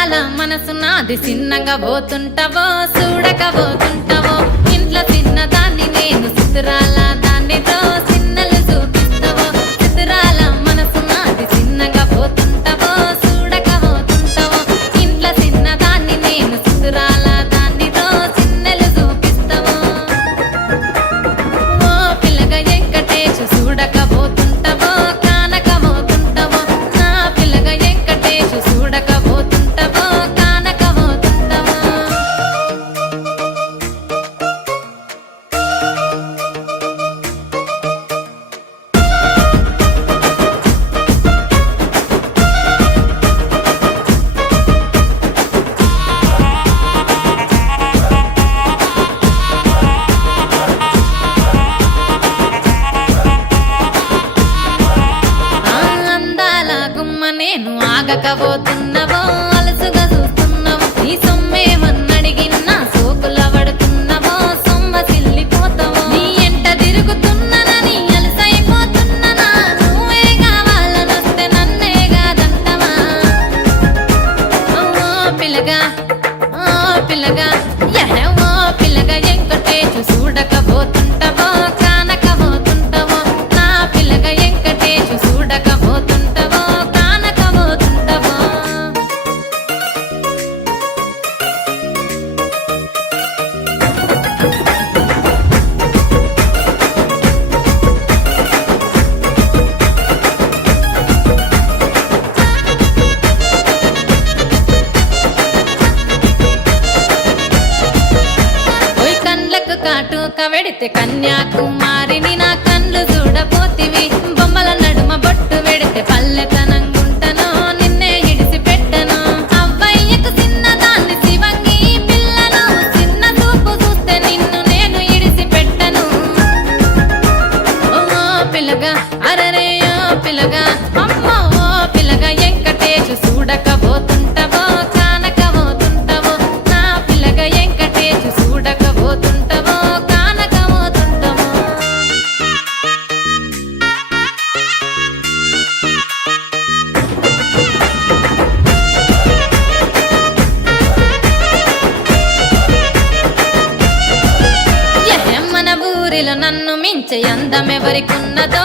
అందాల మనసు నాది చిన్నగా పోతుంటావో చూడకపోతుంటావో ఇంట్లో చిన్నదాన్ని నేను సుతురాల దాన్నితో చిన్నలు చూపిస్తావో సుతురాల మనసు నాది చిన్నగా పోతుంటావో చూడకపోతుంటావో ఇంట్లో చిన్నదాన్ని నేను సుతురాల దాన్నితో చిన్నలు చూపిస్తావో ఓ పిల్లగా వెంకటేశు చూడకపోతుంటావో కానకపోతుంటావో నా పిల్లగా వెంకటేశు చూడకపోతుంటావో కానకపోతుంటావో అందాల గుమ్మ నేను ఆగకపోతున్నావో అలసుగా చూస్తున్నావో నీ సొమ్మేమన్నడిగిన్నా సోకుల పడుతున్నావో సొమ్మ సిల్లిపోతావో నీ ఎంట తిరుగుతున్నానని అలసైపోతున్నానా నువ్వే కావాలనొస్తే నన్నే కాదంటవా ఓ పిల్లగా ఓ పిల్లగా ఓ పిల్లగా వెంకటేశు చూడకపోతుంటావో కానకపోతుంటావో నా పిల్లగా వెంకటేశు చూడకపోతుంటావో కానకపోతుంటావో ఓయ్ కండ్లకు కాటుక వెడితే కన్యాకుమారిని నా కండ్లు చూడపోతివి బొమ్మల నడుమ బొట్టు వెడితే పల్లెతనంగుంటను నిన్నే ఇడిసి పెట్టను అవ్వయ్యకు చిన్నదాన్ని శివంగి పిల్లను చిన్న చూపు చూస్తే నిన్ను నేను ఇడిసి పెట్టను ఓ పిల్లగా అరరే ఓ పిల్లగా అమ్మో ఓ పిల్లగా వెంకటేశు చూడకపోతుంటావో కానకపోతుంటావో నా పిల్లగా వెంకటేశు చూడకపోతుంటావో కానకపోతుంటావో మన ఊరిలో నన్ను మించే అందమెవరికున్నదో